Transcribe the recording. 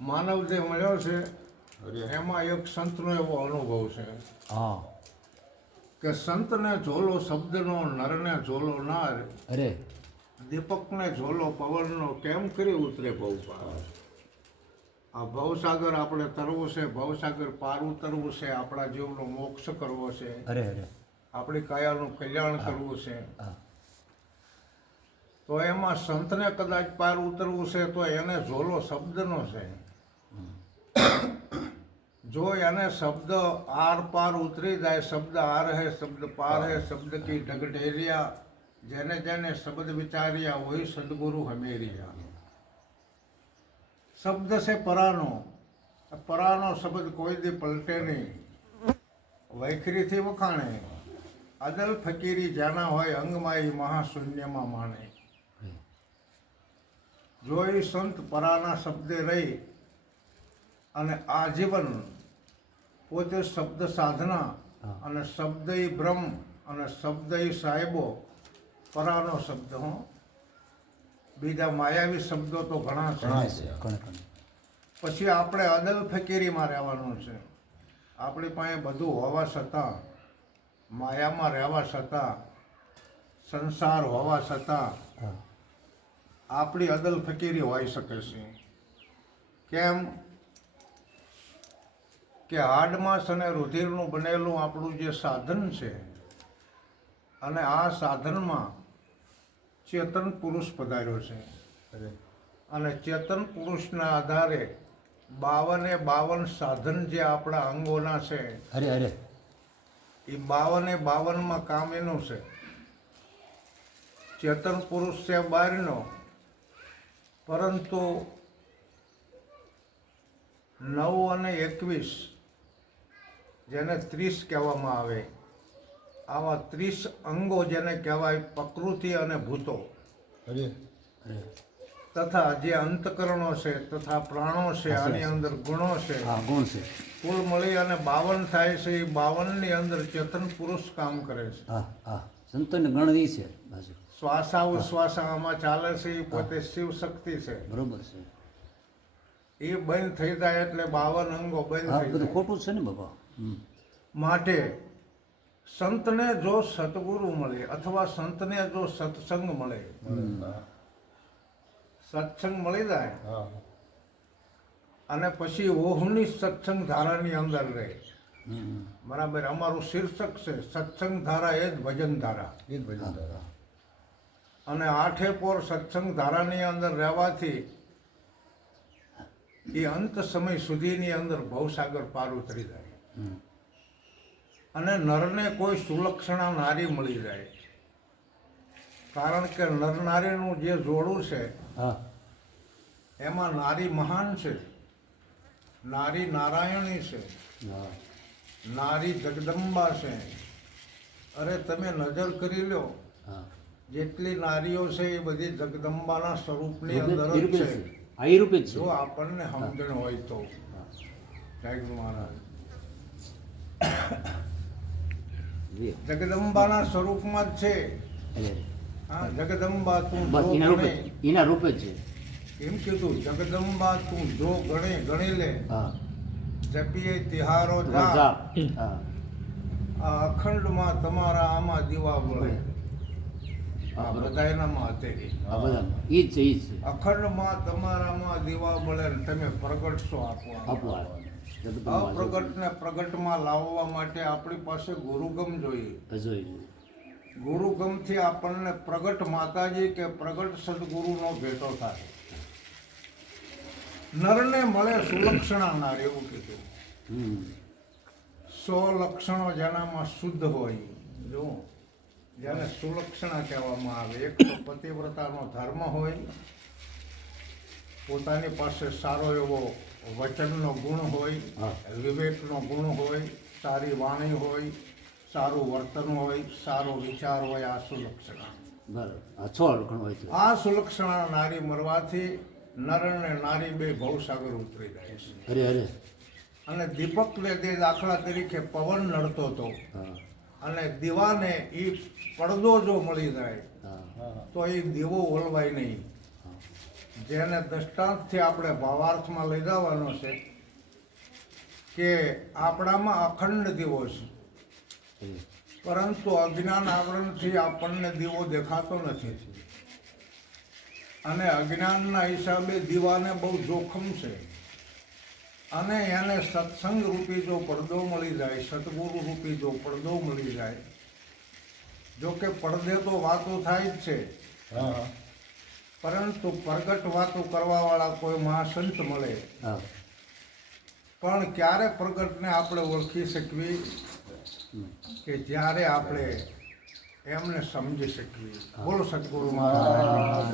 માનવ જે મળ્યો છે એમાં એક સંતનો એવો અનુભવ છે કે સંતને ઝોલો શબ્દનો, નરને ઝોલો નાર, અરે દીપકને ઝોલો પવનનો, કેમ કરી ઉતરે ભવપાર. આ ભવસાગર આપણે તરવું છે, ભવસાગર પાર ઉતરવું છે, આપણા જીવનો મોક્ષ કરવો છે, અરે અરે આપણી કાયાનું કલ્યાણ કરવું છે. તો એમાં સંતને કદાચ પાર ઉતરવું છે તો એને ઝોલો શબ્દનો છે. જો એને શબ્દ આર પાર ઉતરી જાય, શબ્દ આર હે શબ્દ પાર હે, શબ્દ કી ઢગઢેરિયા, જેને જેને શબ્દ વિચાર્યા વહી સદગુરુ હમેરિયા. શબ્દ છે પરાનો, પરાનો શબ્દ કોઈ દી પલટે નહીં, વૈખરીથી વખાણે, અદલ ફકીરી જાના હોય અંગમાઈ મહાશૂન્યમાં માણે. જો એ સંત પરાના શબ્દે રહી અને આજીવન પોતે શબ્દ સાધના અને શબ્દ બ્રહ્મ અને શબ્દ સાહેબો, પરાનો શબ્દ હો, બીજા માયાવી શબ્દો તો ઘણા છે. પછી આપણે અદલ ફકીરીમાં રહેવાનું છે. આપણી પાસે બધું હોવા છતાં, માયામાં રહેવા છતાં, સંસાર હોવા છતાં આપણી અદલ ફકીરી હોઈ શકે છે. કેમ કે હાડમાંસ અને રુધિરનું બનેલું આપણું જે સાધન છે, અને આ સાધનમાં ચેતન પુરુષ પધાર્યો છે. અને ચેતન પુરુષના આધારે 52 સાધન જે આપણા અંગોના છે, અરે અરે એ 52માં કામ એનું છે. ચેતન પુરુષ છે બહારનો, પરંતુ 9 અને 21 જેને 30 કહેવામાં આવે, આવા 30 અંગો જેને કહેવાય પ્રકૃતિ અને ભૂતો, તથા જે અંતકરણો છે તથા પ્રાણો છે, આની અંદર ગુણો છે, ગુણ છે, કુલ મળી અને 52 થાય છે. એ 52ની અંદર ચેતન પુરુષ કામ કરે છે. સંતોને ગણવી છે બાજુ. શ્વાસા ઉશ્વાસા આમાં ચાલે છે, એ પોતે શિવ શક્તિ છે. બરોબર છે. એ બંધ થઈ જાય એટલે 52 અંગો બંધ થઈ બધું જાય. ખોટું છે ને બાબા. માટે સંતને જો સતગુરુ મળે અથવા સંતને જો સત્સંગ મળે, સત્સંગ મળી જાય અને પછી ઓહની સત્સંગ ધારાની અંદર રહે. બરાબર, અમારું શીર્ષક છે સત્સંગ ધારા એ જ ભજન ધારા. અને 8 પોર સત્સંગ ધારાની અંદર રહેવાથી એ અંત સમય સુધીની અંદર ભવસાગર પાર ઉતરી જાય. અને નરને કોઈ સુલક્ષણા નારી મળી જાય. કારણ કે નર નારીનું જે જોડું છે એમાં નારી મહાન છે, નારી નારાયણી છે, નારી જગદંબા છે. અરે તમે નજર કરી લો, જેટલી નારીઓ છે એ બધી જગદંબાના સ્વરૂપની અંદર જ છે. જો આપણને સમજણ હોય તો. જય મહારાજ. જગદંબાના સ્વરૂપમાં જ છે. હા, જગદંબા તું એના રૂપે જ છે. એમ કીધું, જગદંબા તું જો ગણી લે, જપીએ તિહારો જા, આ અખંડમાં તમારા આમાં દીવા બળે. આ બધાયનામાં હતેરી અખંડમાં તમારામાં દીવા બળે, તમે પ્રગટશો આપો. અપ્રગટને પ્રગટમાં લાવવા માટે આપણી પાસે ગુરુગમ જોઈએ. ગુરુગમથી આપણને પ્રગટ માતાજી કે પ્રગટ સદગુરુનો ભેટો થાય. નરને મળે સુલક્ષણા નાર, એવું કીધું. 100 લક્ષણો જેનામાં શુદ્ધ હોય, જો જેને સુલક્ષણા કહેવામાં આવે. એક તો પતિવ્રતાનો ધર્મ હોય, પોતાની પાસે સારો એવો વચનનો ગુણ હોય, વિવેકનો ગુણ હોય, સારી વાણી હોય, સારું વર્તન હોય, સારો વિચાર હોય. આ સુલક્ષણા. આ સુલક્ષણા નારી મરવાથી નર અને નારી બે ભવસાગર ઉતરી જાય છે. અને દીપકને તે દાખલા તરીકે પવન નડતો હતો, અને દીવાને એ પડદો જો મળી જાય તો એ દીવો ઓલવાય નહીં. જેને દ્રષ્ટાંતથી આપણે ભાવાર્થમાં લઈ જવાનો છે કે આપણામાં અખંડ દીવો છે, પરંતુ અજ્ઞાન આવરણથી આપણને દીવો દેખાતો નથી અને અજ્ઞાનના હિસાબે દીવાને બહુ જોખમ છે. અને એને સત્સંગ રૂપી જો પડદો મળી જાય, સદગુરુ રૂપી જો પડદો મળી જાય, જો કે પડદે તો વાતો થાય જ છે, પરંતુ પ્રગટ વાતો કરવાવાળા કોઈ મહાસંત મળે હા પણ ક્યારે પ્રગટને આપણે ઓળખી શકવી કે જ્યારે આપણે એમને સમજી શકીએ. બોલો સદગુરુ મહારાજ.